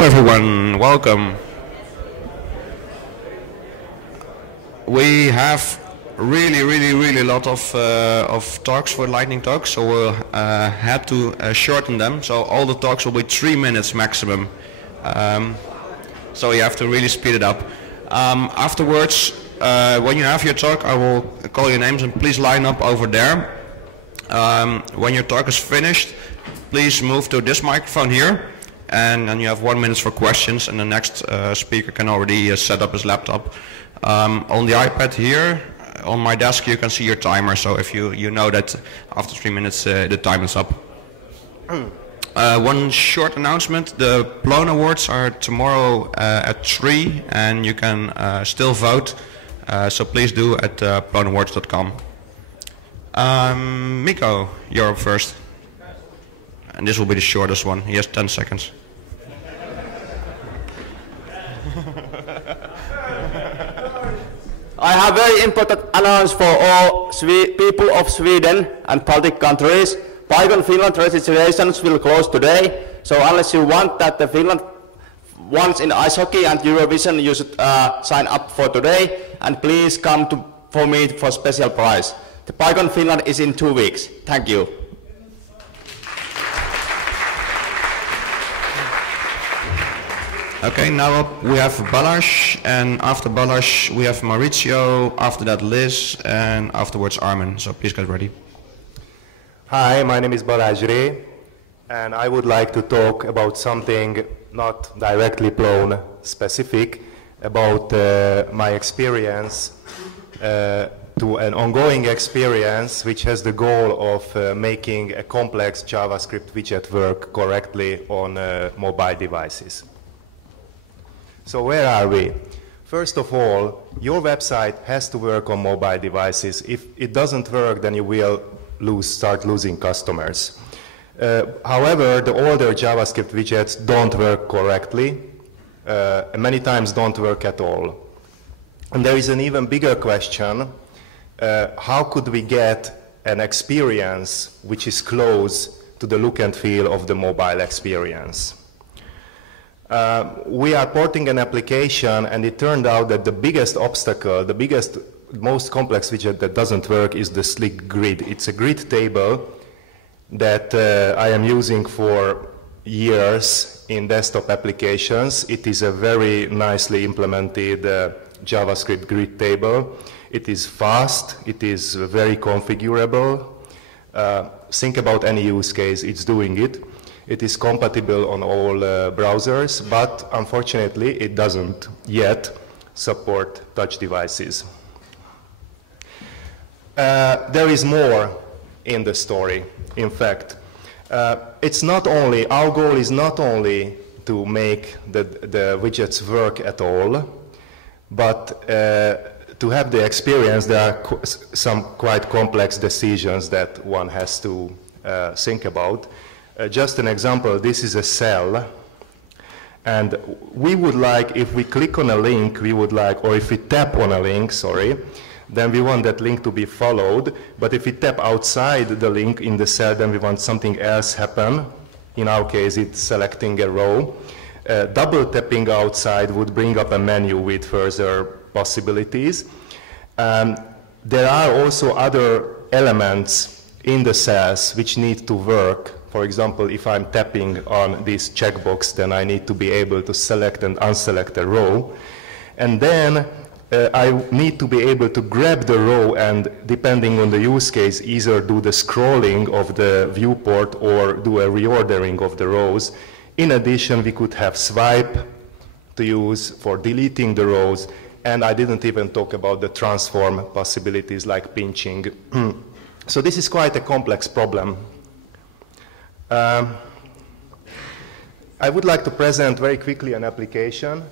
Hello everyone, welcome. We have really lot of talks for Lightning Talks, so we'll have to shorten them. So all the talks will be 3 minutes maximum. So you have to really speed it up. Afterwards, when you have your talk, I will call your names and please line up over there. When your talk is finished, please move to this microphone here, and then you have 1 minute for questions, and the next speaker can already set up his laptop. On the iPad here, on my desk, you can see your timer, so if you know that after 3 minutes the time is up. One short announcement, the Plone Awards are tomorrow at 3, and you can still vote, so please do at ploneawards.com. Miko, you're up first. And this will be the shortest one. He has 10 seconds. I have very important announcement for all people of Sweden and Baltic countries. PyCon Finland registrations will close today, so unless you want that the Finland wants in ice hockey and Eurovision, you should sign up for today, and please come for me for special prize. The PyCon Finland is in 2 weeks. Thank you. Okay, now up we have Balázs, and after Balázs we have Maurizio, after that Liz, and afterwards Armin, so please get ready. Hi, my name is Balázs Ré, and I would like to talk about something not directly Plone specific, about my experience, to an ongoing experience which has the goal of making a complex JavaScript widget work correctly on mobile devices. So where are we? First of all, your website has to work on mobile devices. If it doesn't work, then you will start losing customers. However, the older JavaScript widgets don't work correctly, many times don't work at all. And there is an even bigger question, how could we get an experience which is close to the look and feel of the mobile experience? We are porting an application, and it turned out that the biggest obstacle, the most complex widget that doesn't work is the slick grid. It's a grid table that I am using for years in desktop applications. It is a very nicely implemented JavaScript grid table. It is fast, it is very configurable. Think about any use case, it's doing it. It is compatible on all browsers, but unfortunately it doesn't yet support touch devices. There is more in the story, in fact. It's not only, our goal is not only to make the widgets work at all, but to have the experience, there are some quite complex decisions that one has to think about. Just an example, this is a cell, and we would like, if we click on a link, we would like, or if we tap on a link, sorry, then we want that link to be followed, but if we tap outside the link in the cell, then we want something else happen. In our case, it's selecting a row. Double tapping outside would bring up a menu with further possibilities. There are also other elements in the cells which need to work. For example, if I'm tapping on this checkbox, then I need to be able to select and unselect a row. And then I need to be able to grab the row and, depending on the use case, either do the scrolling of the viewport or do a reordering of the rows. In addition, we could have swipe to use for deleting the rows, and I didn't even talk about the transform possibilities like pinching. So this is quite a complex problem. I would like to present very quickly an application.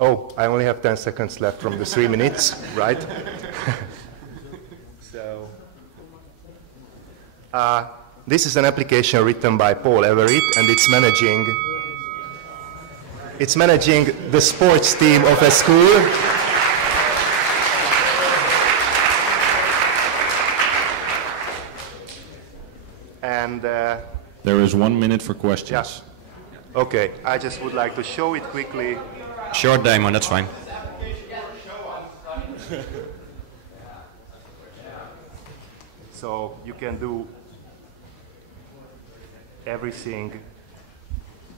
Oh, I only have 10 seconds left from the 3 minutes, right? So, this is an application written by Paul Everett, and it's managing the sports team of a school. And there is 1 minute for questions. Yeah. Okay, I just would like to show it quickly. Short demo, that's fine. So you can do everything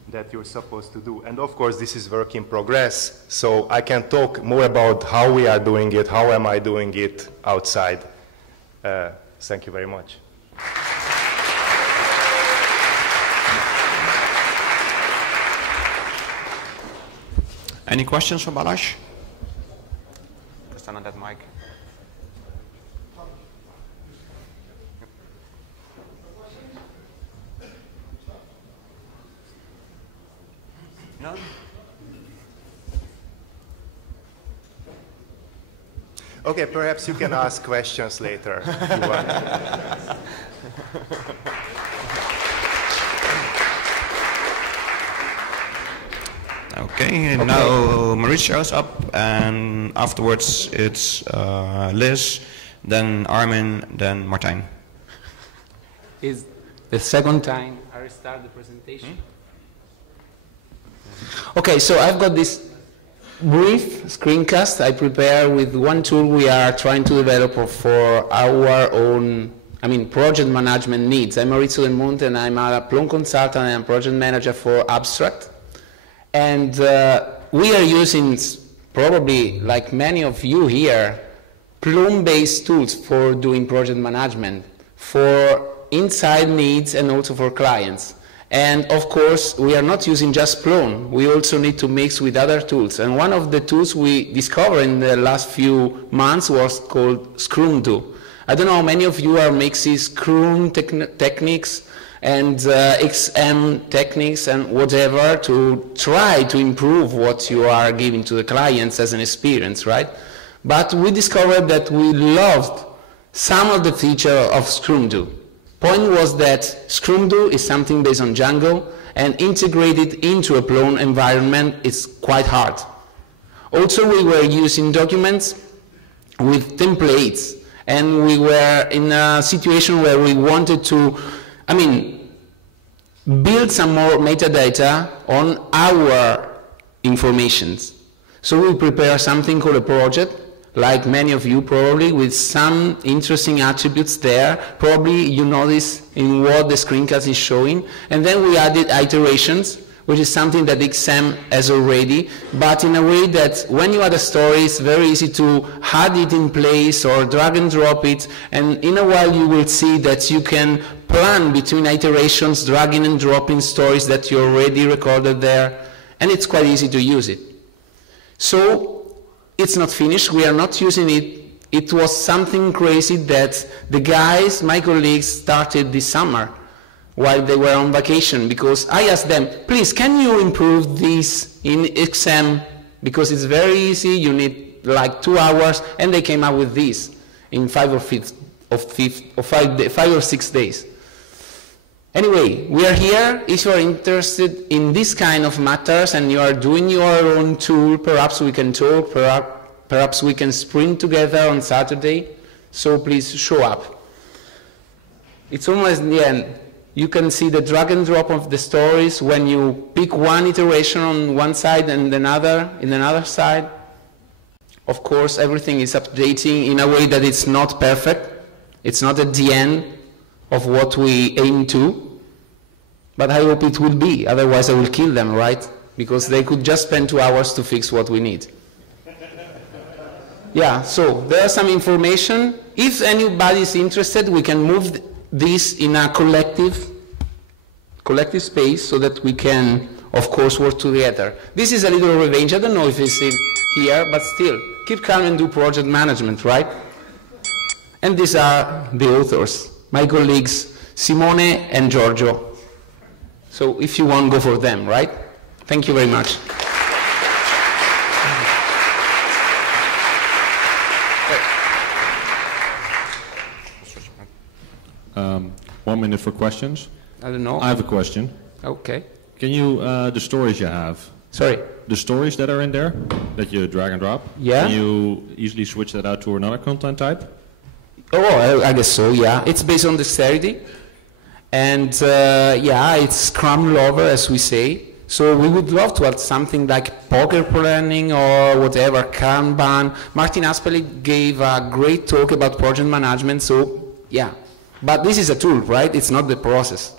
that you're supposed to do. And of course, this is work in progress. So I can talk more about how we are doing it, how am I doing it outside. Thank you very much. Any questions for Balázs? Stand on that mic. No? Okay, perhaps you can ask questions later if you want. Okay, now Mauricio's up, and afterwards it's Liz, then Armin, then Martijn. Is the second time I start the presentation? Okay, so I've got this brief screencast I prepare with one tool we are trying to develop for our own, project management needs. I'm Maurizio Del Monte and I'm a Plum consultant and project manager for Abstract. And we are using, probably like many of you here, Plum-based tools for doing project management, for inside needs and also for clients. And of course, we are not using just Plum. We also need to mix with other tools. And one of the tools we discovered in the last few months was called Scrum-Do. I don't know how many of you are mixing Scrum techniques and XM techniques and whatever to try to improve what you are giving to the clients as an experience, right? But we discovered that we loved some of the features of Scrum-Do. Point was that Scrum-Do is something based on Django, and integrated into a Plum environment is quite hard. Also, we were using documents with templates, and we were in a situation where we wanted to, build some more metadata on our informations. So we prepare something called a project, like many of you probably, with some interesting attributes there. Probably you notice in what the screencast is showing. And then we added iterations, which is something that XM has already, but in a way that when you add a story, it's very easy to add it in place or drag and drop it. And in a while you will see that you can plan between iterations, dragging and dropping stories that you already recorded there. And it's quite easy to use it. So it's not finished, we are not using it. It was something crazy that the guys, my colleagues, started this summer while they were on vacation, because I asked them, please, can you improve this in XM? Because it's very easy, you need like 2 hours, and they came up with this in 5 or 6 days. Anyway, we are here. If you are interested in this kind of matters and you are doing your own tool, perhaps we can talk, perhaps we can sprint together on Saturday. So please show up. It's almost the end. You can see the drag and drop of the stories when you pick one iteration on one side and another in another side. Of course, everything is updating in a way that it's not perfect. It's not at the end of what we aim to, but I hope it will be, otherwise I will kill them, right? Because they could just spend 2 hours to fix what we need. Yeah, so there are some information. If anybody is interested, we can move this in a collective space so that we can, of course, work together. This is a little revenge. I don't know if it's in here, but still, keep calm and do project management, right? And these are the authors, my colleagues, Simone and Giorgio. So if you want, go for them, right? Thank you very much. 1 minute for questions. I don't know. I have a question. Okay. Can you, the stories you have, Sorry. the stories that are in there, that you drag and drop, Yeah. can you easily switch that out to another content type? Oh, I guess so, yeah. It's based on dexterity. And yeah, it's Scrum Lover, as we say. So we would love to add something like poker planning or whatever, Kanban. Martin Aspeli gave a great talk about project management, so yeah. But this is a tool, right? It's not the process.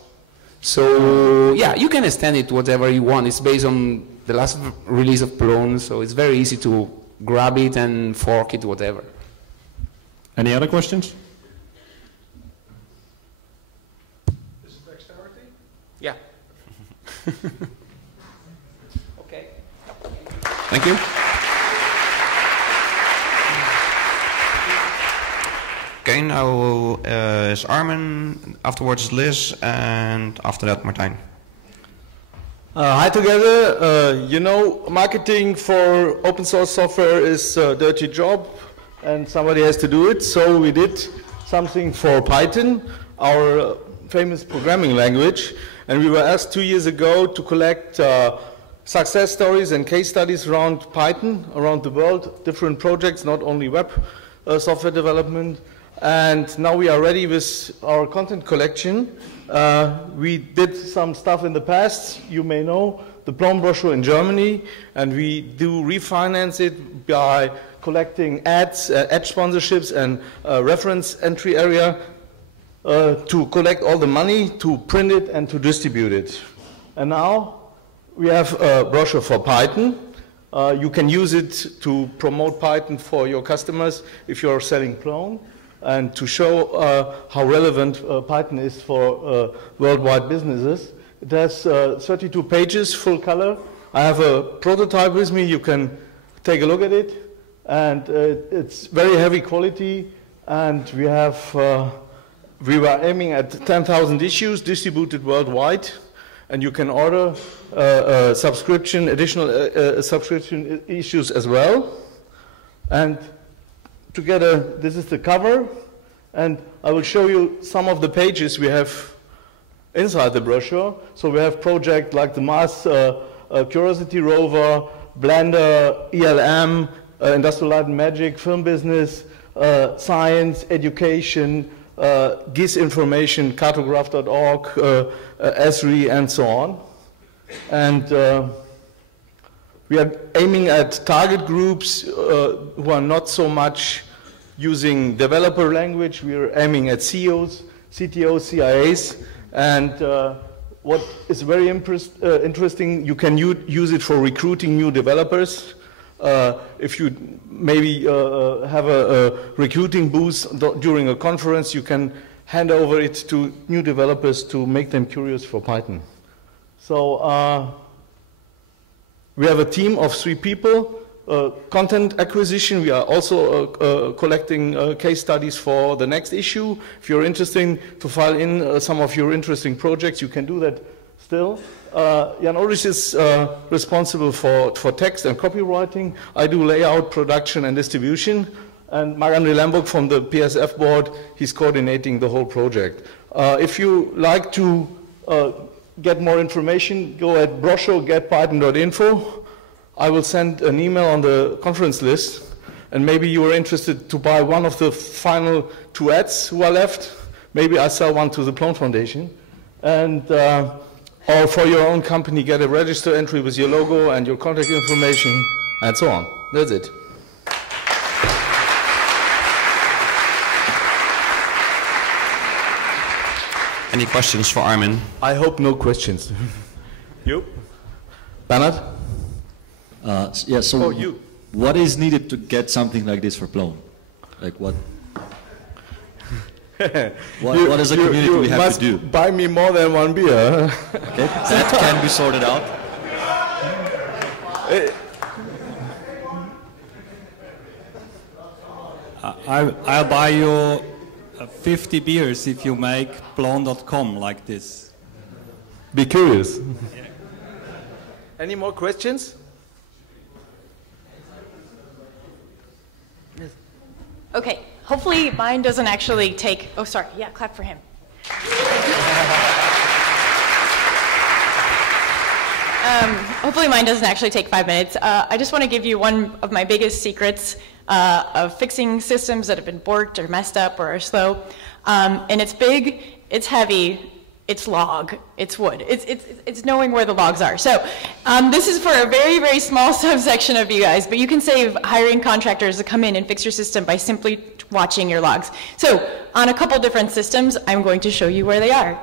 So yeah, you can extend it whatever you want. It's based on the last release of Plone, so it's very easy to grab it and fork it, whatever. Any other questions? This is dexterity? Yeah. Okay. Thank you. Okay, now is Armin, afterwards Liz, and after that Martijn. Hi together. You know, marketing for open source software is a dirty job and somebody has to do it. So we did something for Python, our famous programming language. And we were asked 2 years ago to collect success stories and case studies around Python, around the world, different projects, not only web software development. And now we are ready with our content collection. We did some stuff in the past, you may know, the Plone brochure in Germany, and we do refinance it by collecting ads, ad sponsorships, and reference entry area to collect all the money, to print it, and to distribute it. And now we have a brochure for Python. You can use it to promote Python for your customers if you're selling Plone, and to show how relevant Python is for worldwide businesses. It has 32 pages, full color. I have a prototype with me. You can take a look at it. And it's very heavy quality. And we were aiming at 10,000 issues distributed worldwide. And you can order subscription, additional subscription issues as well. And together, this is the cover, and I will show you some of the pages we have inside the brochure. So we have projects like the Mars Curiosity rover, Blender, ELM, Industrial Light and Magic, film business, science, education, GIS information, cartograph.org, Esri, and so on. And we are aiming at target groups who are not so much using developer language. We are aiming at CEOs, CTOs, CIAs, and what is very interesting, you can use it for recruiting new developers. If you maybe have a recruiting booth during a conference, you can hand over it to new developers to make them curious for Python. So we have a team of 3 people. Content acquisition, we are also collecting case studies for the next issue. If you're interested to file in some of your interesting projects, you can do that still. Jan Ulrich is responsible for text and copywriting. I do layout, production, and distribution. And Marc-André Lemberg from the PSF board, he's coordinating the whole project. If you like to get more information, go at brochure.getpython.info. I will send an email on the conference list, and maybe you are interested to buy one of the final 2 ads who are left. Maybe I sell one to the Plone Foundation. And, or for your own company, get a register entry with your logo and your contact information, and so on. That's it. Any questions for Armin? I hope no questions. You? Bernard? Yeah, so you. What is needed to get something like this for Plone? Like what? What as a community we have to do? Buy me more than 1 beer. Okay, that can be sorted out. I'll buy you 50 beers if you make Plone.com like this. Be curious. Any more questions? Okay, hopefully mine doesn't actually take, oh sorry, yeah, clap for him. Hopefully mine doesn't actually take 5 minutes. I just want to give you one of my biggest secrets of fixing systems that have been borked or messed up or are slow. And it's big, it's heavy, it's log, it's wood. It's knowing where the logs are. So this is for a very, very small subsection of you guys, but you can save hiring contractors to come in and fix your system by simply watching your logs. So on a couple different systems, I'm going to show you where they are.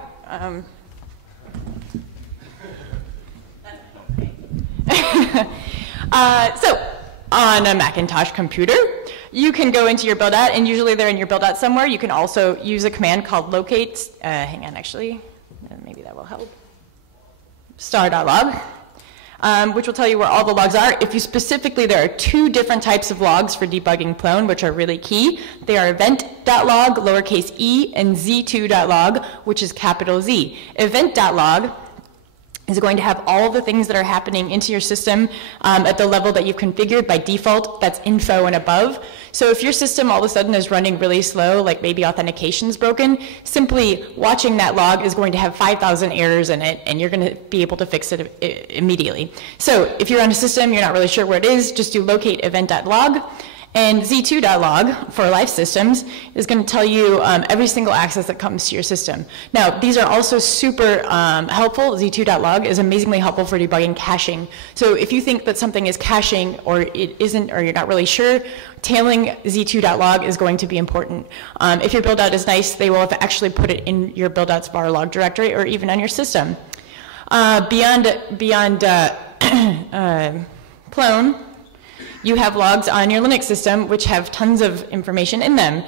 So on a Macintosh computer, you can go into your build-out, and usually they're in your build-out somewhere. You can also use a command called locate, hang on actually, maybe that will help, star.log, which will tell you where all the logs are. If you specifically, there are two different types of logs for debugging Plone, which are really key. They are event.log, lowercase e, and z2.log, which is capital Z. Event.log is going to have all of the things that are happening into your system at the level that you've configured by default. That's info and above. So if your system all of a sudden is running really slow, like maybe authentication's broken, simply watching that log is going to have 5,000 errors in it, and you're going to be able to fix it immediately. So if you're on a system, you're not really sure where it is, just do locate event.log. And z2.log for live systems is going to tell you every single access that comes to your system. Now, these are also super helpful. z2.log is amazingly helpful for debugging caching. So if you think that something is caching or it isn't, or you're not really sure, tailing z2.log is going to be important. If your build-out is nice, they will have actually put it in your build-out's var log directory or even on your system. Beyond Plone, you have logs on your Linux system, which have tons of information in them.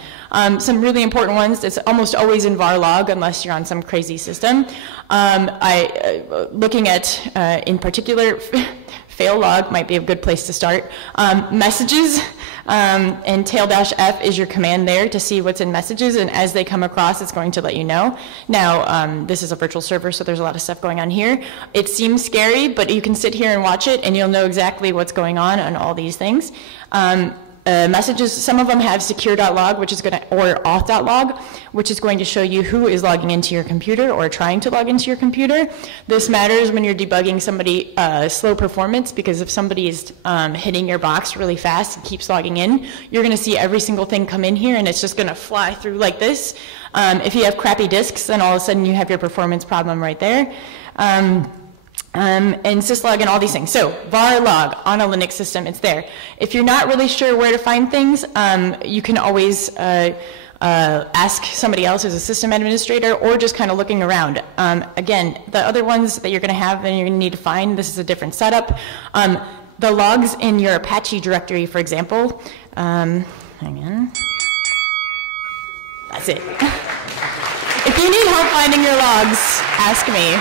Some really important ones, it's almost always in var log unless you're on some crazy system. Looking at, in particular, fail log might be a good place to start. Messages, and tail-f is your command there to see what's in messages, and as they come across, it's going to let you know. Now, this is a virtual server, so there's a lot of stuff going on here. It seems scary, but you can sit here and watch it, and you'll know exactly what's going on all these things. Messages, some of them have secure.log, which is going to, or auth.log, which is going to show you who is logging into your computer or trying to log into your computer. This matters when you're debugging somebody slow performance, because if somebody is hitting your box really fast and keeps logging in, you're going to see every single thing come in here, and it's just going to fly through like this. If you have crappy disks, then all of a sudden you have your performance problem right there. And syslog and all these things. So var log on a Linux system, it's there. If you're not really sure where to find things, you can always ask somebody else who's a system administrator, or just kind of looking around. Again, the other ones that you're going to have and you're going to need to find, this is a different setup. The logs in your Apache directory, for example, hang on. That's it. If you need help finding your logs, ask me.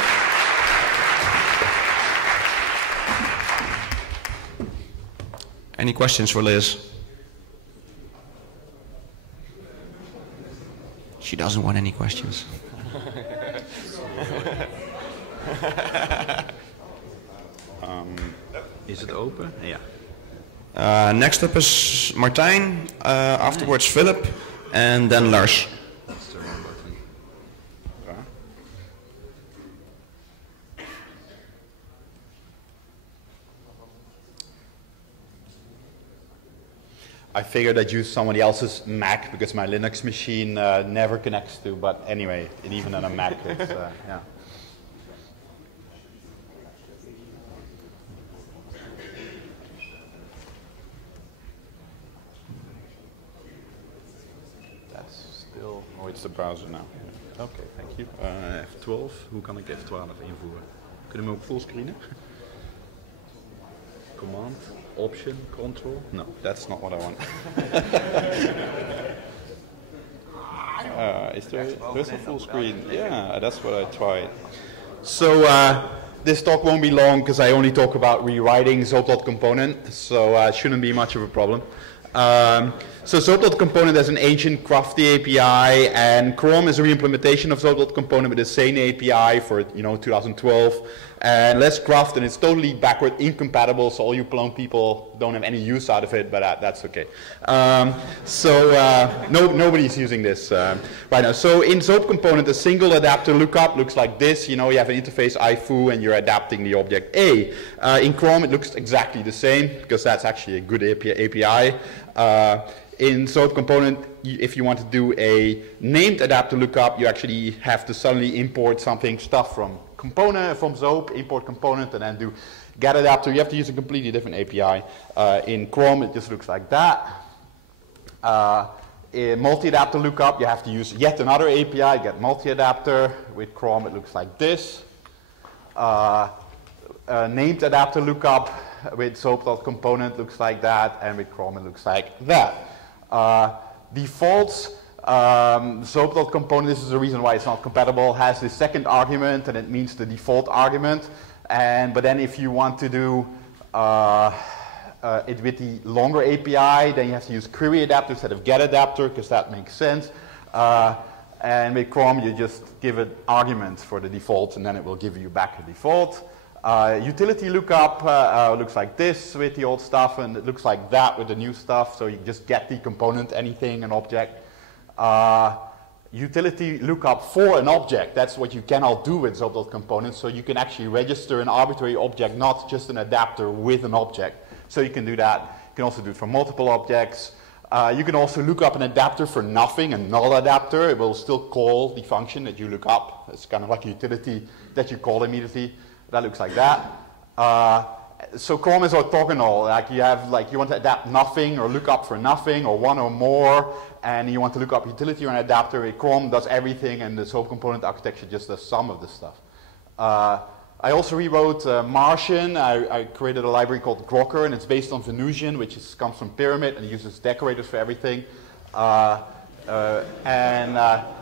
Any questions for Liz? She doesn't want any questions. Is it open? Yeah. Next up is Martijn, afterwards Philip, and then Lars. I figured I'd use somebody else's Mac because my Linux machine never connects to, but anyway, even on a Mac, it's, yeah. That's still, oh, it's the browser now. Okay, thank you. F12, hoe kan ik F12 invoeren? Kunnen we hem ook fullscreenen? Command, Option, Control. No, that's not what I want. There's a full screen? Yeah, that's what I tried. So this talk won't be long because I only talk about rewriting Zoop.component, so it shouldn't be much of a problem. So Zoop.component is an ancient crafty API, and Chrome is a reimplementation of Zoop.component with the same API for 2012. And less craft, and it's totally backward incompatible, so all you Plone people don't have any use out of it, but that's okay. Nobody's using this right now. So in Zoop component, a single adapter lookup looks like this. You have an interface IFU, and you're adapting the object A. In Chrome, it looks exactly the same, because that's actually a good API. In SOAP component, if you want to do a named adapter lookup, you actually have to suddenly import stuff from component, from SOAP, import component, and then do get adapter. You have to use a completely different API. In Chrome, it just looks like that. In multi-adapter lookup, you have to use yet another API, get multi-adapter. With Chrome, it looks like this. Named adapter lookup with SOAP.component looks like that, and with Chrome, it looks like that. Defaults, SOAP.component, this is the reason why it's not compatible, has this second argument, and it means the default argument. But then if you want to do it with the longer API, then you have to use query adapter instead of get adapter, because that makes sense. And with Chrome, you just give it arguments for the default, and then it will give you back a default. Utility lookup looks like this with the old stuff, and it looks like that with the new stuff. So you just get the component, anything, an object. Utility lookup for an object, that's what you cannot do with SOAP.component. So you can actually register an arbitrary object, not just an adapter with an object. So you can do that. You can also do it for multiple objects. You can also look up an adapter for nothing, a null adapter. It will still call the function that you look up. It's kind of like a utility that you call immediately. That looks like that. So Chrome is orthogonal. You want to adapt nothing or look up for nothing or one or more, and you want to look up utility or an adapter. Chrome does everything, and the SOAP component architecture just does some of this stuff. I also rewrote Martian. I created a library called Grokker, and it's based on Venusian, which comes from Pyramid and uses decorators for everything.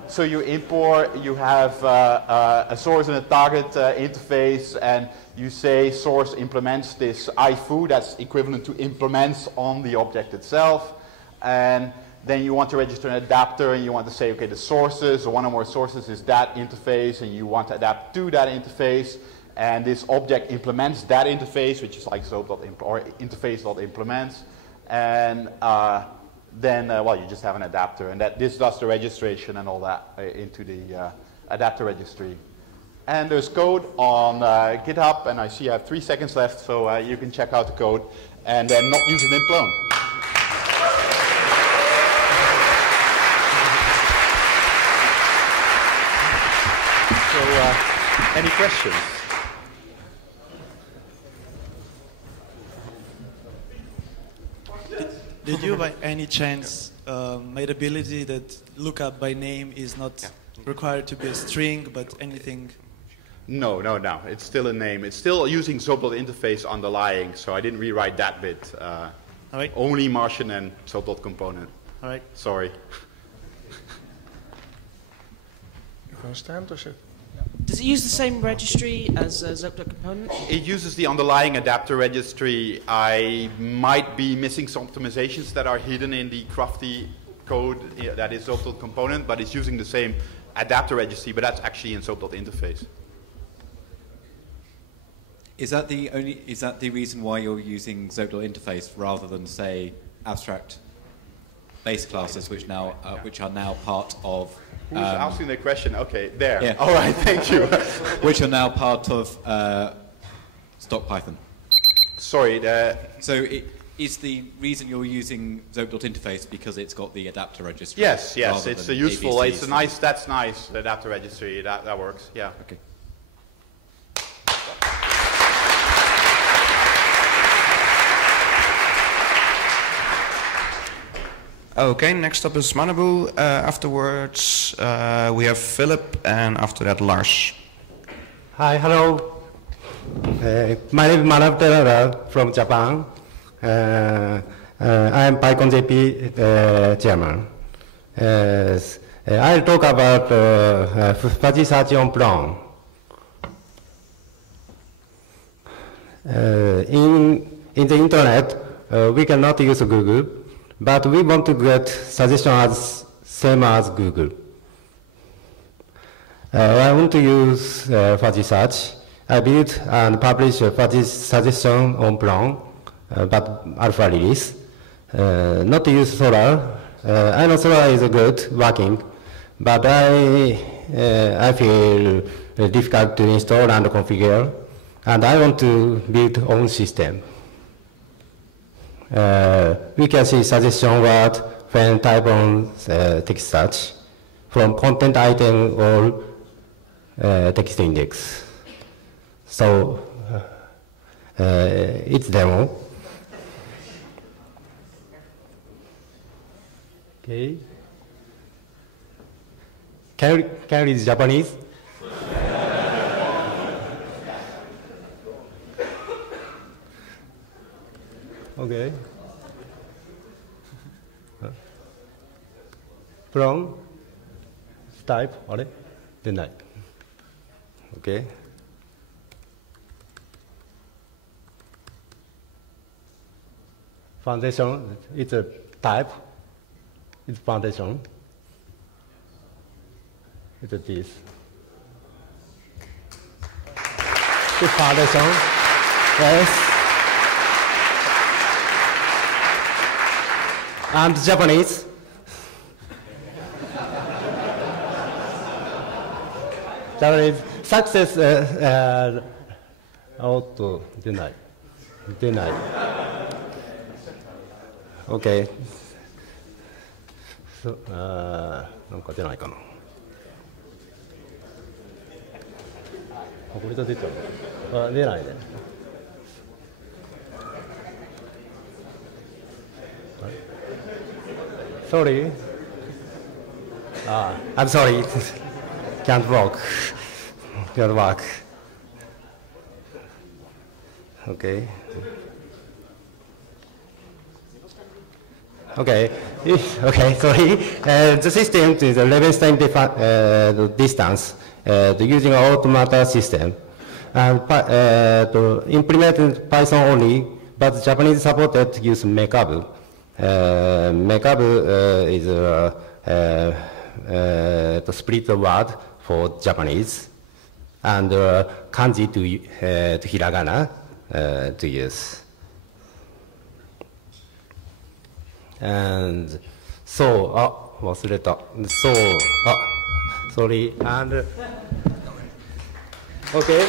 So you import, you have a source and a target interface, and you say source implements this IFOO, that's equivalent to implements on the object itself. And then you want to register an adapter, and you want to say, okay, the sources, or one or more sources is that interface, and you want to adapt to that interface. And this object implements that interface, which is like SOAP.or interface.implements. And then, you just have an adapter, and this does the registration and all that into the adapter registry. And there's code on GitHub, and I see I have 3 seconds left, so you can check out the code and then not use it in Plone. So, any questions? Did you, by any chance, made ability that lookup by name is not required to be a string, but anything? No. It's still a name. It's still using SOAP.interface underlying, so I didn't rewrite that bit. All right. Only Martian and SOAP.component. All right. Sorry. You can stand or sit? Does it use the same registry as SOAP.component? It uses the underlying adapter registry. I might be missing some optimizations that are hidden in the crafty code that is SOAP.component, but it's using the same adapter registry, but that's actually in SOAP.interface. Is that the reason why you're using SOAP.interface rather than, say, abstract base classes, which are now part of? Who's asking the question? Okay, there. Yeah. All right, thank you. Which are now part of stock Python. Sorry. So is the reason you're using SOAP.interface because it's got the adapter registry? Yes. It's a useful. ABCs. It's a nice. That's nice. The adapter registry. That works. Yeah. Okay. Okay, next up is Manabu. Afterwards, we have Philip, and after that, Lars. Hi, hello. My name is Manabu Terada from Japan. I am PyConJP chairman. I'll talk about fuzzy search on Plone. In the internet, we cannot use Google. But we want to get suggestion as same as Google. I want to use fuzzy search. I built and published a fuzzy suggestion on Plone, but alpha release. Not to use Solr. I know Solr is good working, but I feel difficult to install and configure, and I want to build own system. we can see suggestion word when type on text search from content item or text index. So it's demo. Okay. Can you read Japanese? Okay. From type, deny. Okay. Foundation, it's a type. It's foundation. It's a this. It's foundation. Yes. And Japanese. Japanese success. Deny. Deny. Okay. So, なんか出ないかな。これと出ちゃう。あ、出ないね。Sorry. I'm sorry. Can't work. Can't work. Okay. Okay. Okay. Sorry. The system is a Levenstein distance using an automata system. To implement Python only, but Japanese supported use Mekabu. Mekabu is the split word for Japanese, and kanji to hiragana to use. And so, 忘れた. So, sorry, and okay.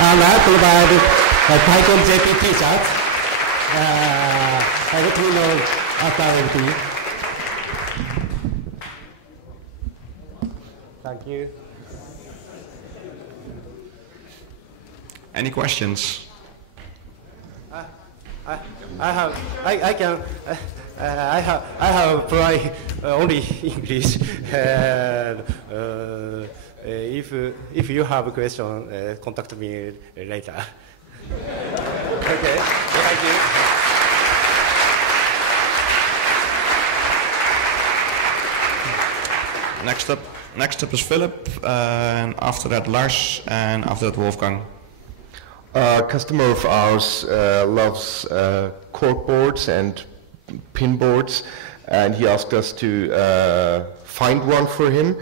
And I provide Python JP t-shirt. I let you know after everything. Thank you. Any questions? I have applied only English. If you have a question, contact me later. Okay, thank you. Next up is Philip, and after that Lars, and after that Wolfgang. A customer of ours loves corkboards and pinboards, and he asked us to find one for him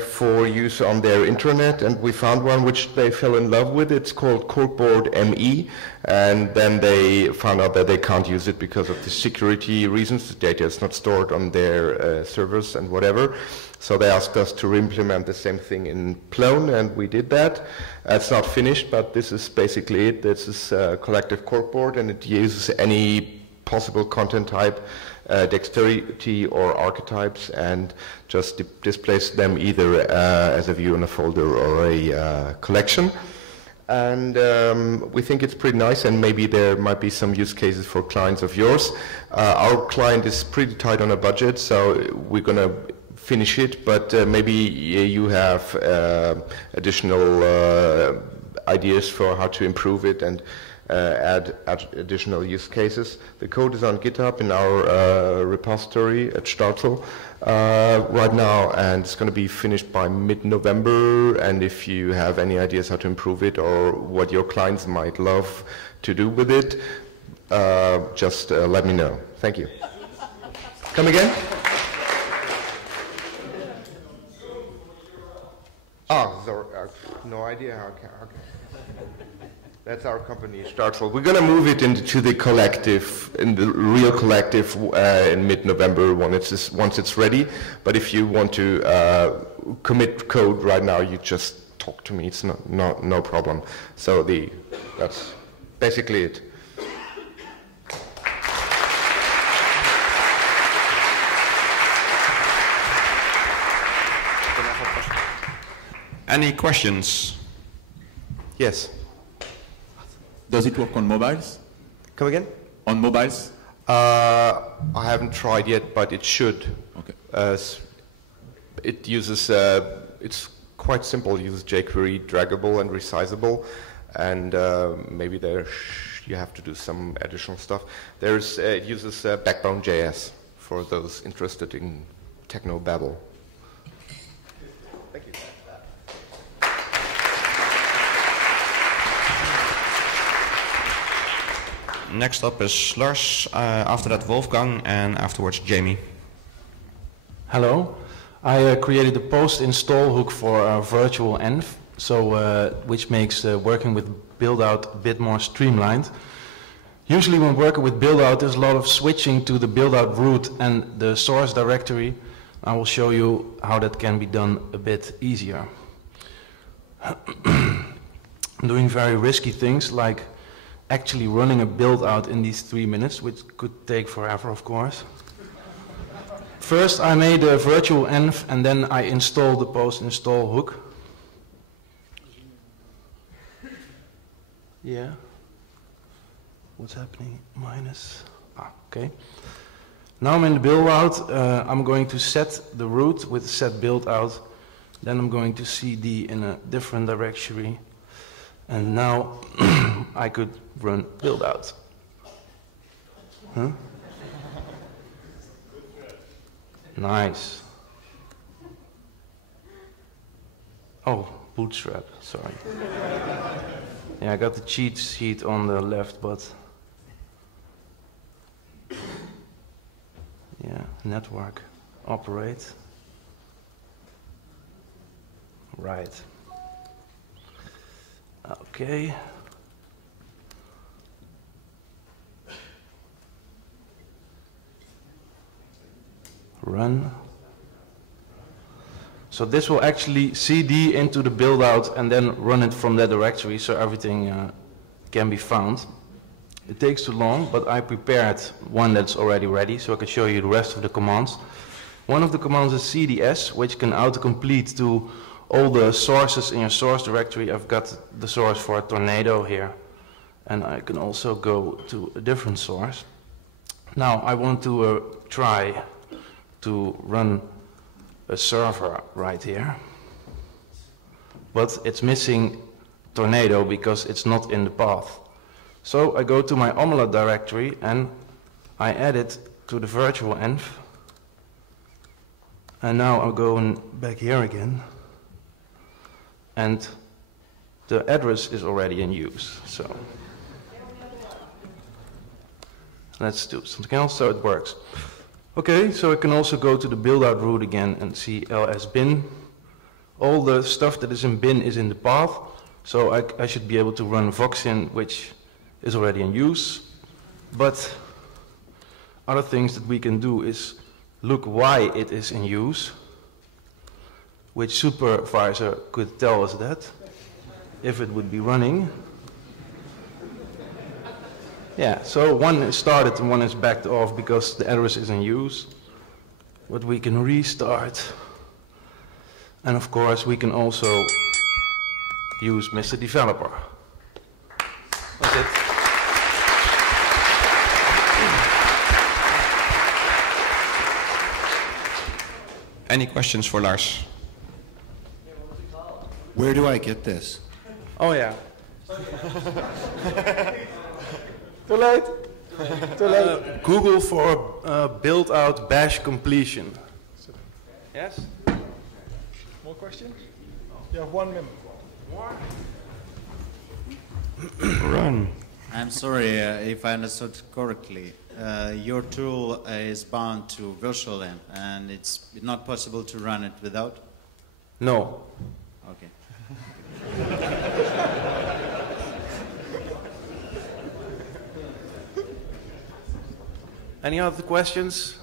for use on their intranet, and we found one which they fell in love with. It's called Corkboard ME, and then they found out that they can't use it because of the security reasons. The data is not stored on their servers and whatever. So they asked us to re-implement the same thing in Plone, and we did that. It's not finished, but this is basically it. This is a collective corkboard, and it uses any possible content type, dexterity or archetypes, and just displays them either as a view in a folder or a collection. And we think it's pretty nice, and maybe there might be some use cases for clients of yours. Our client is pretty tight on a budget, so we're going to finish it, but maybe you have additional ideas for how to improve it and add additional use cases. The code is on GitHub in our repository at Startel right now, and it's going to be finished by mid-November. And if you have any ideas how to improve it or what your clients might love to do with it, just let me know. Thank you. Come again? No idea how. That's our company, Startel. We're going to move it into the collective, in the real collective, in mid-November once it's ready. But if you want to commit code right now, you just talk to me. It's no problem. So that's basically it. Any questions? Yes. Does it work on mobiles? Come again? On mobiles? I haven't tried yet, but it should. Okay. It uses, it's quite simple. It uses jQuery, draggable and resizable, and maybe you have to do some additional stuff. It uses Backbone.js for those interested in techno-babble. Thank you. Next up is Lars, after that Wolfgang, and afterwards Jamie. Hello. I created a post-install hook for virtual env, so which makes working with build-out a bit more streamlined. Usually when working with build-out, there's a lot of switching to the build-out root and the source directory. I will show you how that can be done a bit easier. I'm doing very risky things like actually running a build-out in these 3 minutes, which could take forever, of course. First, I made a virtual env, and then I installed the post-install hook. Yeah. What's happening? Minus. Okay. Now I'm in the build-out. I'm going to set the root with set build-out. Then I'm going to cd in a different directory. And now I could run build-out. Huh? Nice. Oh, Bootstrap, sorry. Yeah, I got the cheat sheet on the left, but yeah, network, operate. Right. Okay. Run. So this will actually cd into the build out and then run it from that directory so everything can be found. It takes too long, but I prepared one that's already ready so I can show you the rest of the commands. One of the commands is cds, which can autocomplete to all the sources in your source directory. I've got the source for a tornado here, and I can also go to a different source. Now I want to try to run a server right here, but it's missing tornado because it's not in the path. So I go to my omelette directory and I add it to the virtual env, and now I'm going back here again, and the address is already in use. So let's do something else so it works. Okay, so I can also go to the build-out root again and see ls bin. All the stuff that is in bin is in the path, so I should be able to run voxin, which is already in use. But other things that we can do is look why it is in use. Which supervisor could tell us that, if it would be running? Yeah, so one is started and one is backed off because the address is in use. But we can restart. And of course we can also use Mr. Developer. That's it. Any questions for Lars? Where do I get this? Oh yeah. Too late. Too late. Google for build-out bash completion. Yes? More questions? You have 1 minute. Run. I'm sorry if I understood correctly. Your tool is bound to virtualenv, and it's not possible to run it without? No. Okay. Any other questions?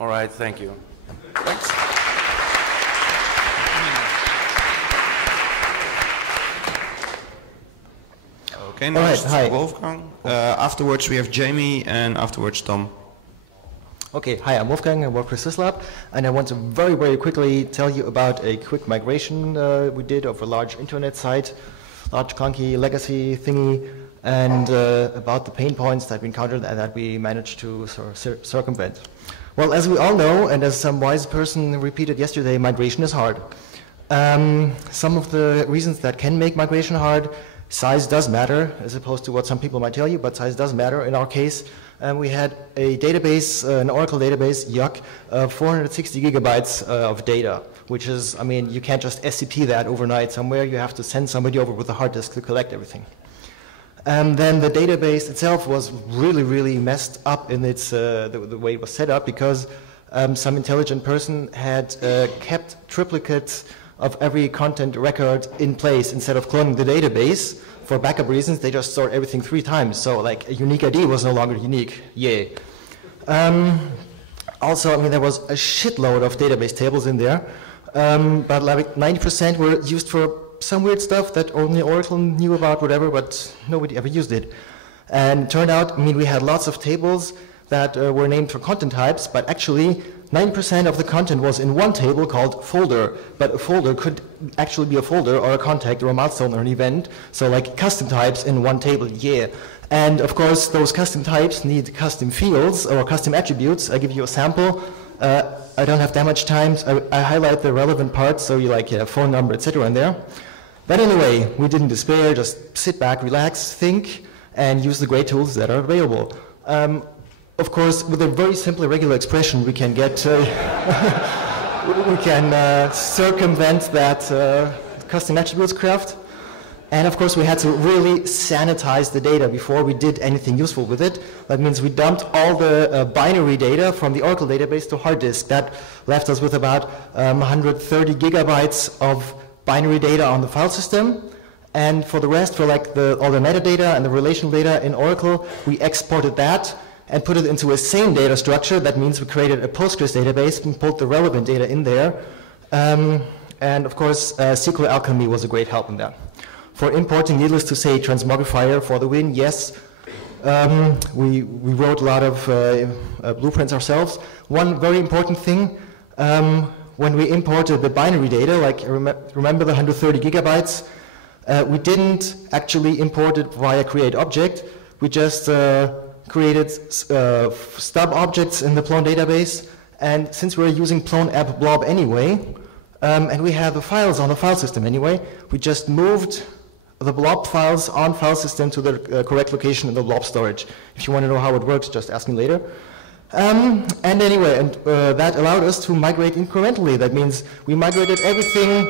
All right, thank you. Thanks. Okay. Okay, next Wolfgang. Afterwards we have Jamie, and afterwards Tom. Okay, hi, I'm Wolfgang, I work for Syslab, and I want to very, very quickly tell you about a quick migration we did of a large internet site, large clunky legacy thingy, and about the pain points that we encountered and that we managed to circumvent. Well, as we all know, and as some wise person repeated yesterday, migration is hard. Some of the reasons that can make migration hard, size does matter, as opposed to what some people might tell you, but size does matter. In our case, we had a database, an Oracle database, YUCK, 460 gigabytes of data, which is, I mean, you can't just SCP that overnight somewhere. You have to send somebody over with a hard disk to collect everything. And then the database itself was really, really messed up in its the way it was set up, because some intelligent person had kept triplicates of every content record in place instead of cloning the database. For backup reasons, they just stored everything 3 times. So like a unique ID was no longer unique. Yay. Also, I mean, there was a shitload of database tables in there, but like 90% were used for some weird stuff that only Oracle knew about, whatever, but nobody ever used it. And it turned out, I mean, we had lots of tables that were named for content types, but actually 9% of the content was in one table called folder, but a folder could actually be a folder or a contact or a milestone or an event, so like custom types in one table, yeah. And of course, those custom types need custom fields or custom attributes. I give you a sample. I don't have that much time, so I highlight the relevant parts, so you like phone number, etc. in there. But anyway, we didn't despair, just sit back, relax, think, and use the great tools that are available. Of course, with a very simple regular expression, we can get, we can circumvent that custom attributes craft. And of course, we had to really sanitize the data before we did anything useful with it. That means we dumped all the binary data from the Oracle database to hard disk. That left us with about 130 gigabytes of binary data on the file system. And for the rest, for like all the metadata and the relational data in Oracle, we exported that and put it into a same data structure. That means we created a Postgres database and put the relevant data in there. And of course, SQL Alchemy was a great help in that. For importing, needless to say, Transmogrifier for the win, yes. We wrote a lot of blueprints ourselves. One very important thing, when we imported the binary data, like remember the 130 gigabytes, we didn't actually import it via create object. We just created stub objects in the Plone database, and since we're using Plone app blob anyway, and we have the files on the file system anyway, we just moved the blob files on file system to the correct location in the blob storage. If you want to know how it works, just ask me later. And anyway, that allowed us to migrate incrementally. That means we migrated everything,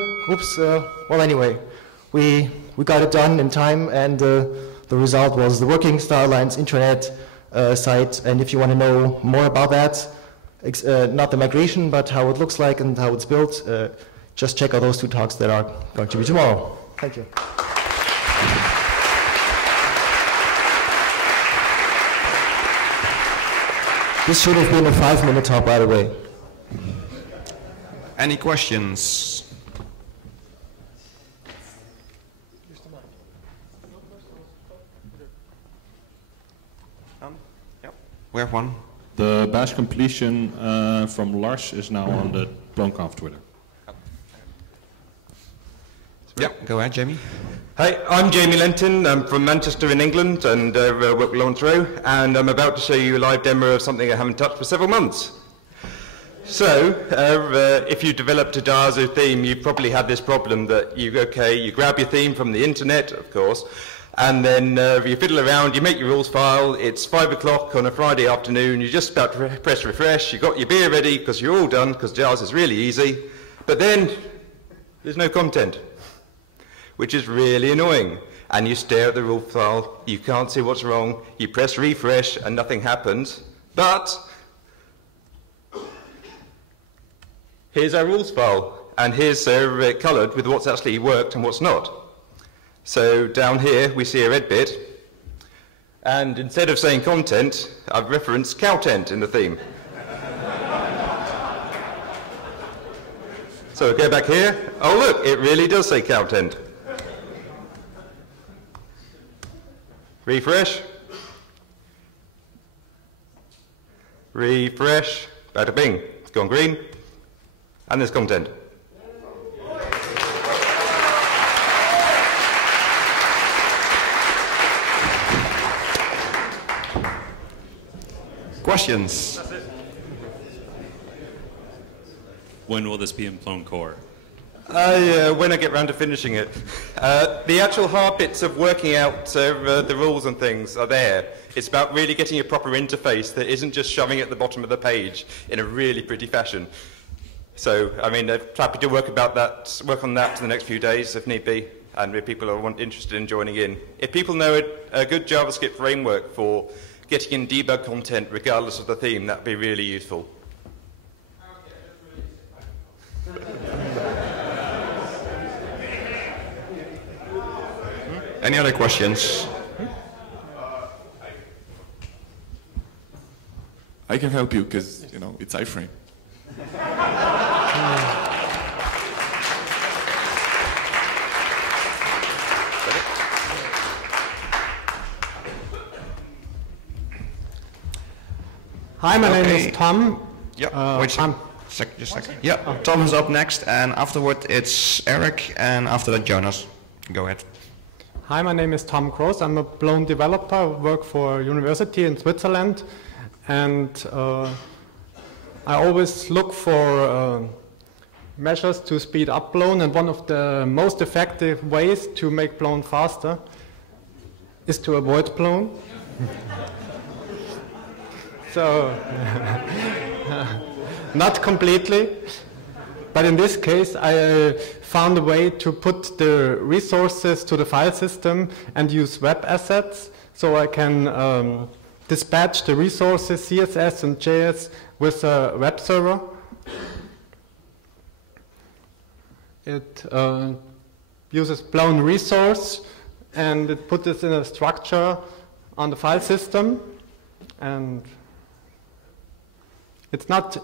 well anyway, we got it done in time, and the result was the working Star Alliance intranet site. And if you want to know more about that, not the migration, but how it looks like and how it's built, just check out those 2 talks that are going to be tomorrow. Thank you. This should have been a 5-minute talk, by the way. Any questions? We have one. The bash completion from Lars is now on the PloneConf Twitter. Yeah, go ahead, Jamie. Hi, I'm Jamie Lenton. I'm from Manchester in England, and work with Lawrence Rowe, and I'm about to show you a live demo of something I haven't touched for several months. So, if you developed a Darzo theme, you probably had this problem that you grab your theme from the internet, of course, and then you fiddle around, you make your rules file, it's 5 o'clock on a Friday afternoon, you're just about to press refresh, you've got your beer ready because you're all done, because Jars is really easy, but then there's no content, which is really annoying. And you stare at the rule file, you can't see what's wrong, you press refresh and nothing happens, but here's our rules file, and here's coloured with what's actually worked and what's not. So down here we see a red bit, and instead of saying content, I've referenced cowtent in the theme. So go back here, oh look, it really does say cowtent. Refresh. Refresh. Bada bing. It's gone green. And there's content. Questions? When will this be in Plone Core? When I get round to finishing it. The actual hard bits of working out the rules and things are there. It's about really getting a proper interface that isn't just shoving at the bottom of the page in a really pretty fashion. So, I mean, I'm happy to work on that for the next few days if need be, and if people are interested in joining in. If people know a good JavaScript framework for getting in debug content regardless of the theme, that'd be really useful. Any other questions? I can help you because, you know, it's iframe. Hi, my name is Tom. Yeah, wait just a second. Yeah, Tom is up next, and afterward it's Eric, and after that Jonas. Go ahead. Hi, my name is Tom Kroos. I'm a Plone developer, work for a university in Switzerland, and I always look for measures to speed up Plone, and one of the most effective ways to make Plone faster is to avoid Plone. So, not completely, but in this case I found a way to put the resources to the file system and use web assets, so I can dispatch the resources CSS and JS with a web server. It uses Plone resource and it puts it in a structure on the file system, and it's not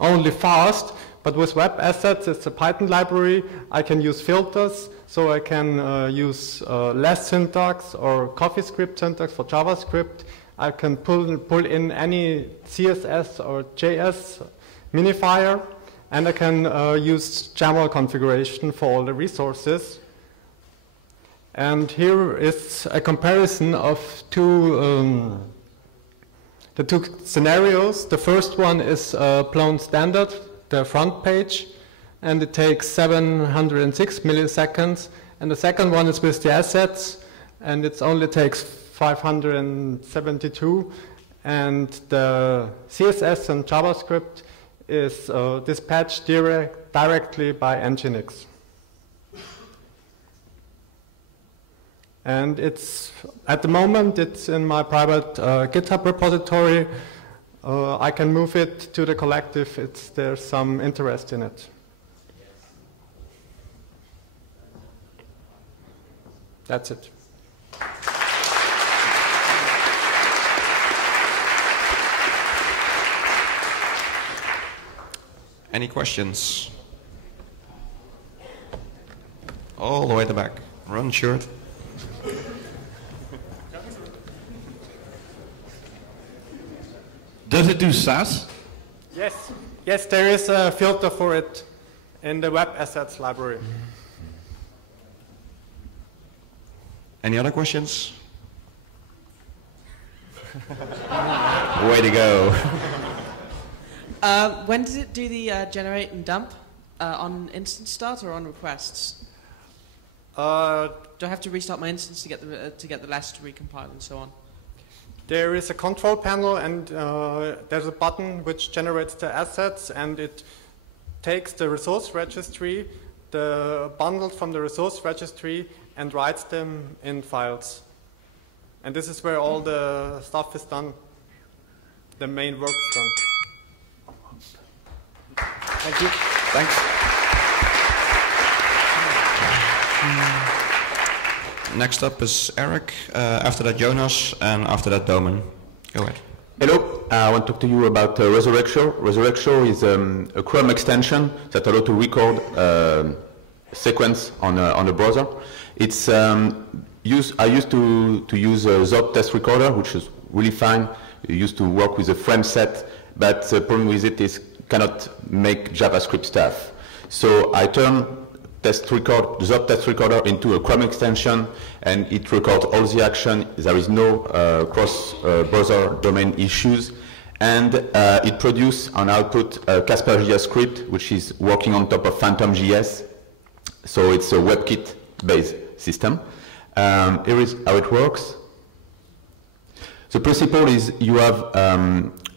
only fast, but with web assets, it's a Python library. I can use filters, so I can use less syntax or CoffeeScript syntax for JavaScript. I can pull in any CSS or JS minifier, and I can use YAML configuration for all the resources. And here is a comparison of the two scenarios. The first one is Plone standard, the front page, and it takes 706 milliseconds. And the second one is with the assets, and it only takes 572. And the CSS and JavaScript is dispatched directly by Nginx. And it's, at the moment, it's in my private GitHub repository. I can move it to the collective if there's some interest in it. That's it. Any questions? All the way at the back. Run shirt. Does it do Sass? Yes. Yes, there is a filter for it in the web assets library. Any other questions? Way to go. When does it do the generate and dump? On instance start or on requests? Do I have to restart my instance to get the last to recompile and so on? There is a control panel, and there's a button which generates the assets, and it takes the resource registry, the bundles from the resource registry, and writes them in files. And this is where all the stuff is done. The main work is done. Thank you. Thanks. Next up is Eric, after that Jonas, and after that Domen. Go ahead. Hello, I want to talk to you about Resurrectio. Resurrectio is a Chrome extension that allows to record sequence on a browser. It's I used to use Zop Test Recorder, which is really fine. I used to work with a frame set, but the problem with it is cannot make JavaScript stuff. So I turned Zop Test Recorder into a Chrome extension, and it records all the action. There is no cross-browser domain issues. And it produces on output a Casper.js script, which is working on top of PhantomJS. So it's a WebKit-based system. Here is how it works. The principle is you have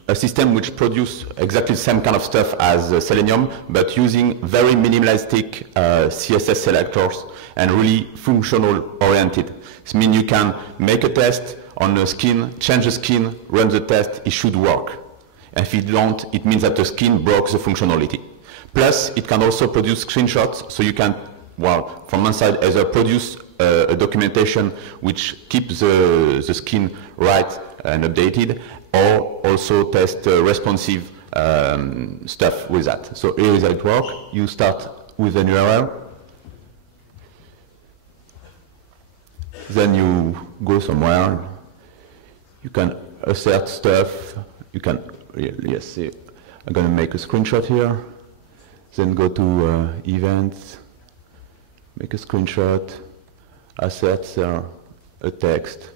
a system which produces exactly the same kind of stuff as Selenium, but using very minimalistic CSS selectors and really functional-oriented. This means you can make a test on the skin, change the skin, run the test, it should work. And if it don't, it means that the skin broke the functionality. Plus, it can also produce screenshots, so you can, well, from one side, either produce a documentation which keeps the skin right and updated, or also test responsive stuff with that. So here is how it works. You start with an URL. Then you go somewhere. You can assert stuff. You can, yes, see, I'm going to make a screenshot here. Then go to events, make a screenshot, assert a text,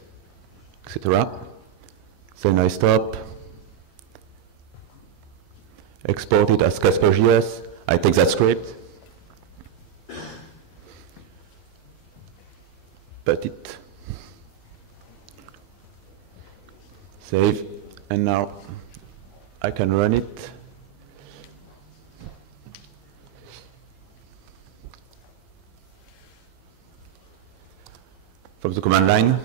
etc. Then I stop, export it as Casper.js. I take that script, put it, save, and now I can run it. From the command line,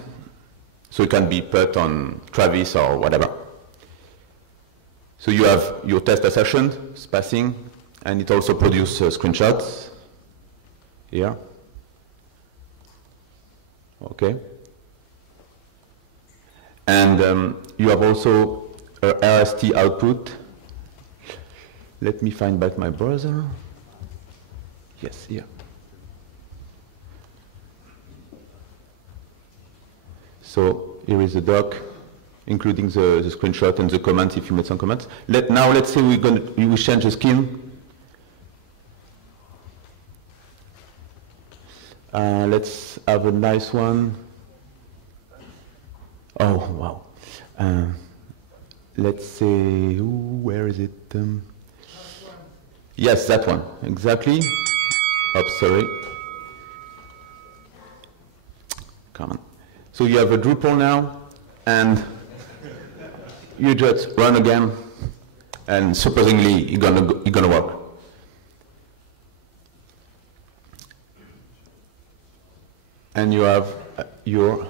so it can be put on Travis or whatever. So you have your test assertion, it's passing, and it also produces screenshots here. Okay. And you have also a RST output. Let me find back my browser. Yes, here. So here is the doc, including the screenshot and the comments if you made some comments. Now let's say we change the skin. Let's have a nice one. Oh, wow. Let's say, where is it? Yes, that one, exactly. Oh, sorry. Come on. So you have a Drupal now, and you just run again, and surprisingly, it's gonna work. And you have your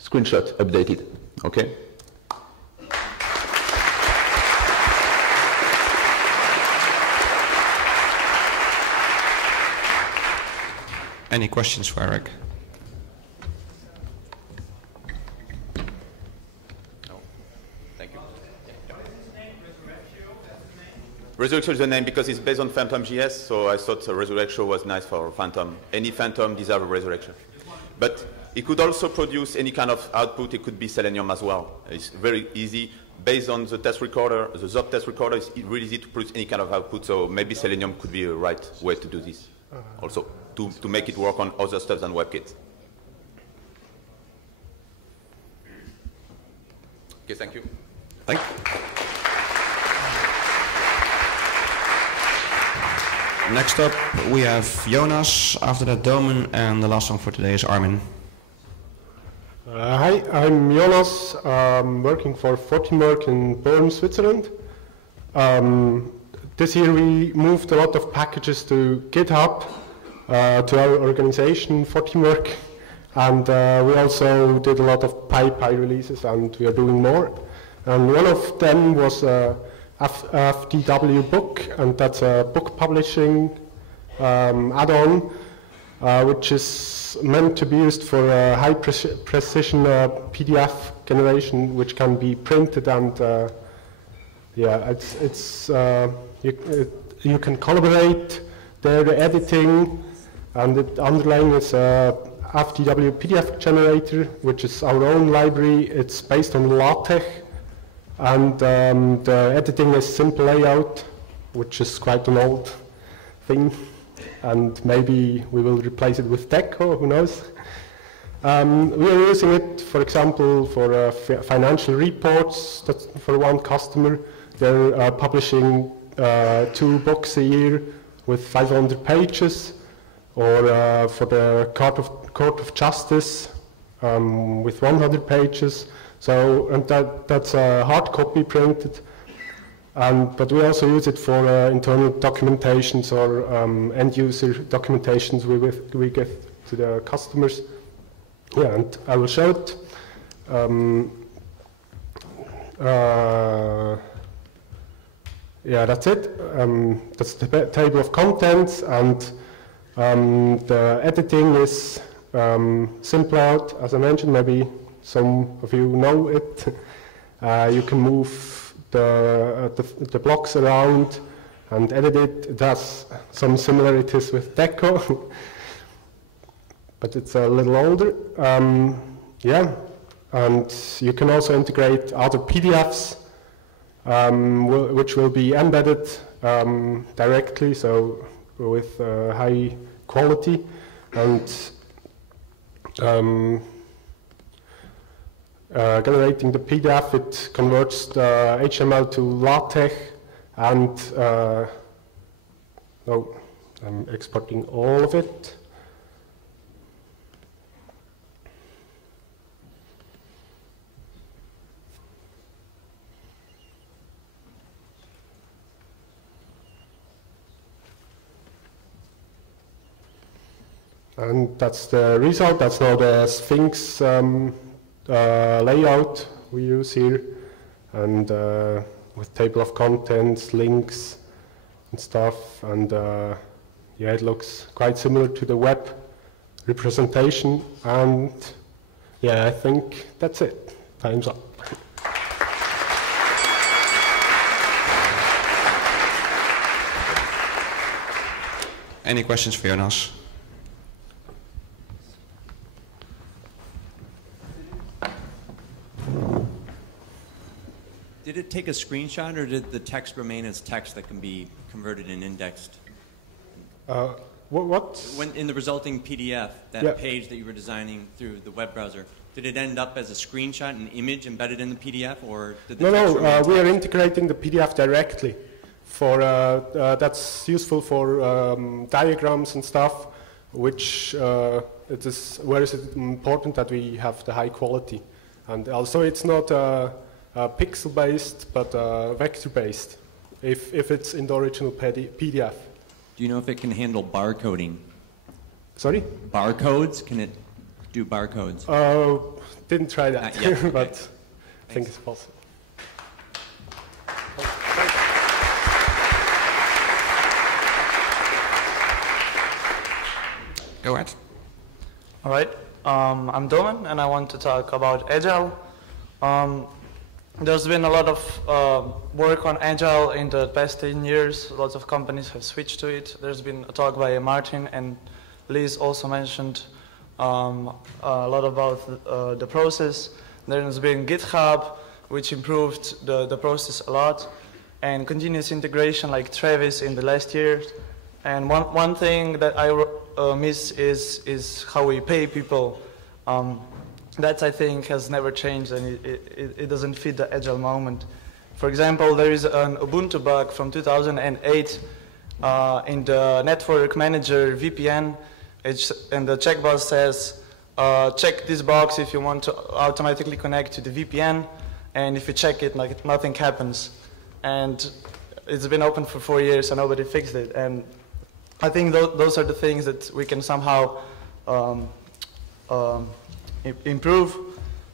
screenshot updated, okay? Any questions for Eric? Resurrection is the name because it's based on PhantomJS, so I thought Resurrection was nice for Phantom. Any Phantom deserves a Resurrection. But it could also produce any kind of output. It could be Selenium as well. It's very easy. Based on the test recorder, the Zop test recorder, it's really easy to produce any kind of output, so maybe Selenium could be a right way to do this. Also, to make it work on other stuff than WebKit. Okay, thank you. Thank you. Next up, we have Jonas, after that Domen, and the last song for today is Armin. Hi, I'm Jonas. I'm working for Fortimerk in Bern, Switzerland. This year we moved a lot of packages to GitHub, to our organization, Fortimerk, and we also did a lot of PyPy releases, and we are doing more. And one of them was FDW Book, and that's a book publishing add-on, which is meant to be used for high precision PDF generation, which can be printed, and yeah, you can collaborate there, the editing, and the underlying is FTW PDF generator, which is our own library. It's based on LaTeX, and the editing is simple layout, which is quite an old thing, and maybe we will replace it with Deco, who knows. We are using it, for example, for financial reports. That's for one customer. They're publishing 2 books a year with 500 pages, or for the Court of Justice with 100 pages. So, and that's a hard copy printed. But we also use it for internal documentations or end-user documentations we give to the customers. Yeah, and I will show it. Yeah, that's it. That's the table of contents, and the editing is simple out, as I mentioned. Maybe some of you know it. You can move the blocks around and edit it. It has some similarities with Deco, but it's a little older. Yeah, and you can also integrate other PDFs, which will be embedded directly, so with high quality, and generating the PDF, it converts the HTML to LaTeX, and no, I'm exporting all of it. And that's the result. That's now the Sphinx layout we use here, and with table of contents, links, and stuff. And yeah, it looks quite similar to the web representation. And yeah, I think that's it. Time's up. Any questions for Jonas? Did it take a screenshot, or did the text remain as text that can be converted and indexed? What? When in the resulting PDF, that page that you were designing through the web browser, did it end up as a screenshot, an image embedded in the PDF, or did the text remain text? We are integrating the PDF directly. For that's useful for diagrams and stuff, which it is where is it important that we have the high quality, and also it's not pixel-based but vector-based. If it's in the original PDF. Do you know if it can handle barcoding? Sorry? Barcodes? Can it do barcodes? Didn't try that, Not yet, okay. but I think it's possible. Go ahead. All right. I'm Doman, and I want to talk about Agile. There's been a lot of work on Agile in the past 10 years. Lots of companies have switched to it. There's been a talk by Martin, and Liz also mentioned a lot about the process. There's been GitHub, which improved the process a lot, and continuous integration like Travis in the last years. And one thing that I miss is how we pay people. That I think has never changed, and it doesn't fit the Agile moment. For example, there is an Ubuntu bug from 2008 in the network manager VPN, and the checkbox says, check this box if you want to automatically connect to the VPN, and if you check it, like nothing happens. And it's been open for 4 years and nobody fixed it. And I think those are the things that we can somehow improve.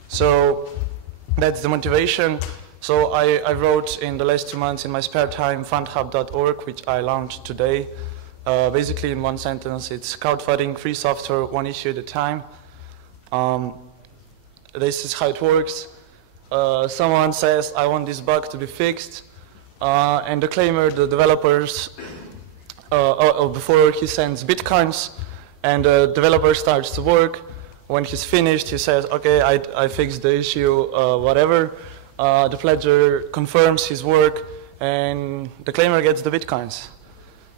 So that's the motivation. So I wrote in the last 2 months in my spare time fundhub.org, which I launched today. Basically in one sentence, it's crowdfunding free software, one issue at a time. This is how it works. Someone says, I want this bug to be fixed. And the claimer, the developers, before he sends bitcoins, and the developer starts to work. when he's finished, he says, okay, I fixed the issue, whatever. The pledger confirms his work, and the claimer gets the Bitcoins.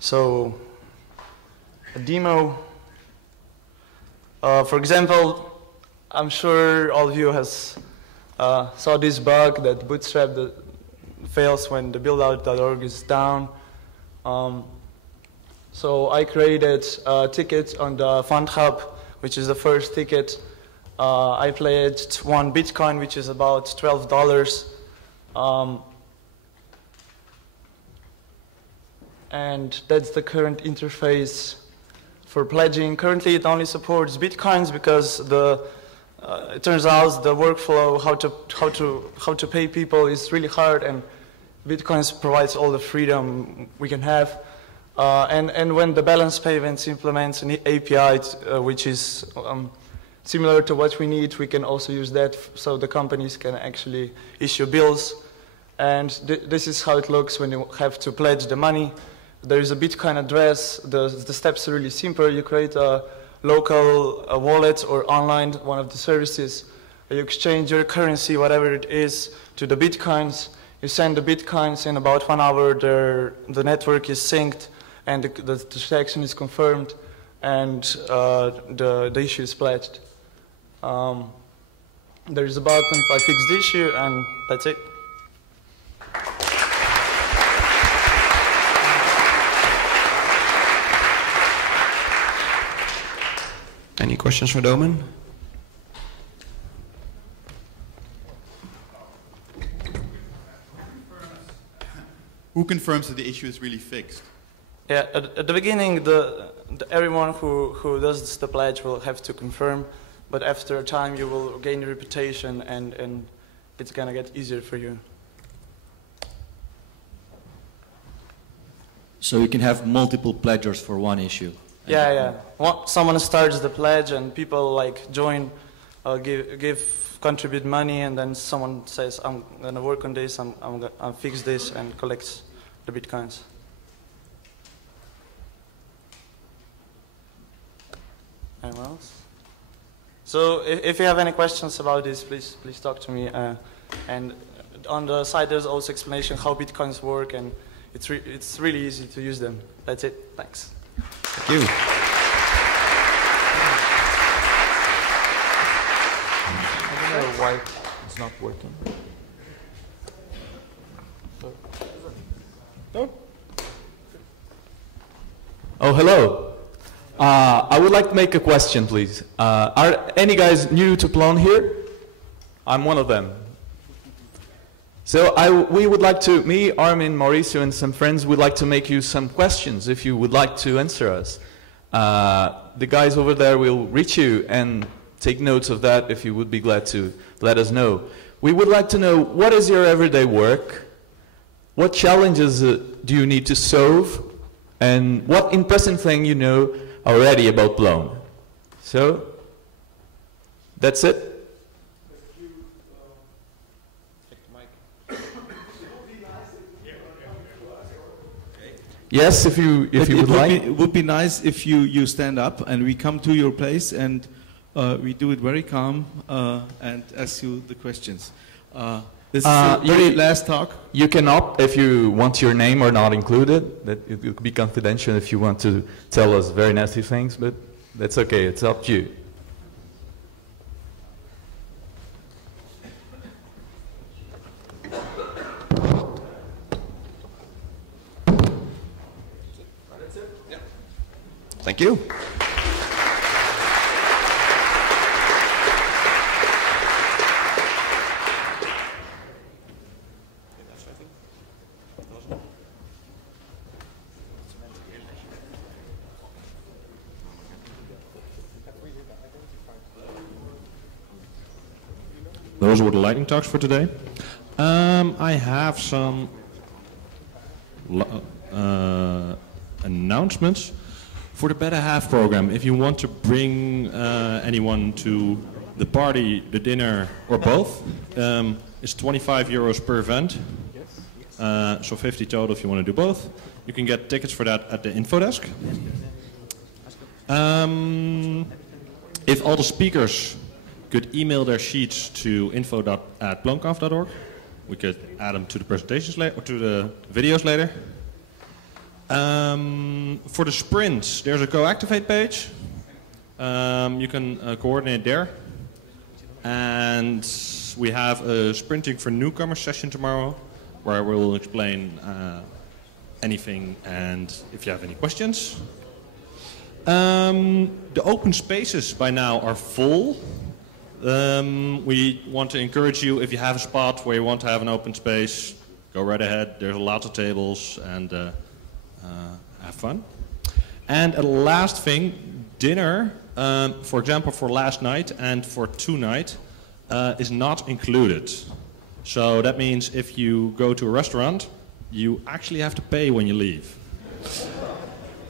So, a demo. For example, I'm sure all of you has saw this bug that Bootstrap fails when the buildout.org is down. So I created a ticket on the Fund Hub, which is the first ticket. I pledged 1 Bitcoin, which is about $12. And that's the current interface for pledging. Currently, it only supports Bitcoins because it turns out the workflow, how to pay people is really hard, and Bitcoins provides all the freedom we can have. And when the balance payments implements an API, which is similar to what we need, we can also use that so the companies can actually issue bills. And this is how it looks when you have to pledge the money. There is a Bitcoin address. The steps are really simple. You create a local wallet or online, one of the services. You exchange your currency, whatever it is, to the Bitcoins. You send the Bitcoins. In about 1 hour, the network is synced, and the transaction is confirmed, and the issue is pledged. There is a button for fix the issue, and that's it. Any questions for Domen? Who confirms that the issue is really fixed? Yeah, at the beginning, everyone who does the pledge will have to confirm, but after a time you will gain a reputation, and it's gonna get easier for you. So you can have multiple pledgers for one issue. Yeah. Someone starts the pledge, and people like join, contribute money, and then someone says, "I'm gonna work on this. I'm gonna fix this," and collects the Bitcoins. Anyone else? So if you have any questions about this, please talk to me. And on the side, there's also explanation how Bitcoins work, and it's really easy to use them. That's it. Thanks. Thank you. I don't know why it's not working. No? Oh, hello. I would like to make a question, please. Are any guys new to Plone here? I'm one of them. So we would like to, me, Armin, Mauricio, and some friends would like to make you some questions if you would like to answer us. The guys over there will reach you and take notes of that if you would be glad to let us know. We would like to know, what is your everyday work? What challenges do you need to solve? And what impressive thing you know already about Plone? So, that's it. Yes, if you would like. It would be nice if you stand up and we come to your place and we do it very calm and ask you the questions. This is the very last talk. You can opt if you want your name or not included. That it could be confidential if you want to tell us very nasty things, but that's okay. It's up to you. Thank you. Those were the lightning talks for today. I have some announcements. For the Better Half program, if you want to bring anyone to the party, the dinner, or both, it's 25 euros per event. So 50 total if you want to do both. You can get tickets for that at the info desk. If all the speakers could email their sheets to info@blownconf.org, we could add them to the presentations later, or to the videos later. For the sprints, there's a GoActivate page. You can coordinate there. And we have a Sprinting for Newcomers session tomorrow, where I will explain anything and if you have any questions. The open spaces by now are full. We want to encourage you, if you have a spot where you want to have an open space, go right ahead. There's lots of tables, and have fun. And a last thing, dinner, for example, for last night and for tonight, is not included. So that means if you go to a restaurant, you actually have to pay when you leave.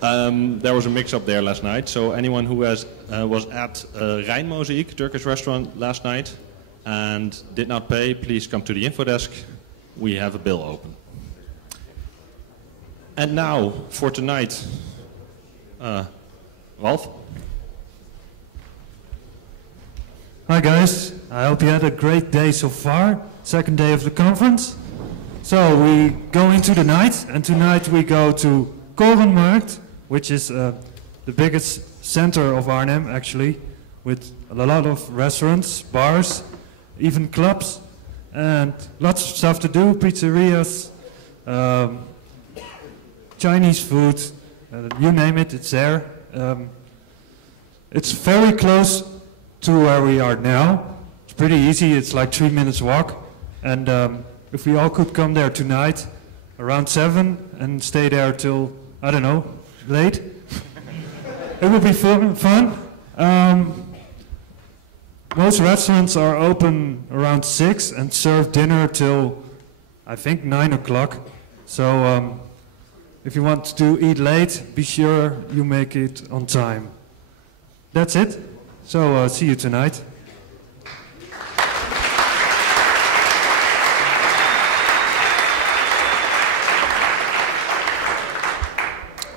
There was a mix-up there last night, so anyone who was at Rijnmozaïek, Turkish restaurant, last night and did not pay, please come to the info desk. We have a bill open. And now, for tonight, Ralph? Hi guys, I hope you had a great day so far. Second day of the conference. So we go into the night, and tonight we go to Korenmarkt, which is the biggest center of Arnhem actually, with a lot of restaurants, bars, even clubs, and lots of stuff to do, pizzerias, Chinese food, you name it, it's there. It's very close to where we are now. It's pretty easy, it's like 3 minutes walk. And if we all could come there tonight around 7 and stay there till, I don't know, late, it would be fun. Most restaurants are open around 6 and serve dinner till, I think, 9 o'clock. So if you want to eat late, be sure you make it on time. That's it. So see you tonight.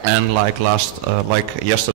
And like yesterday.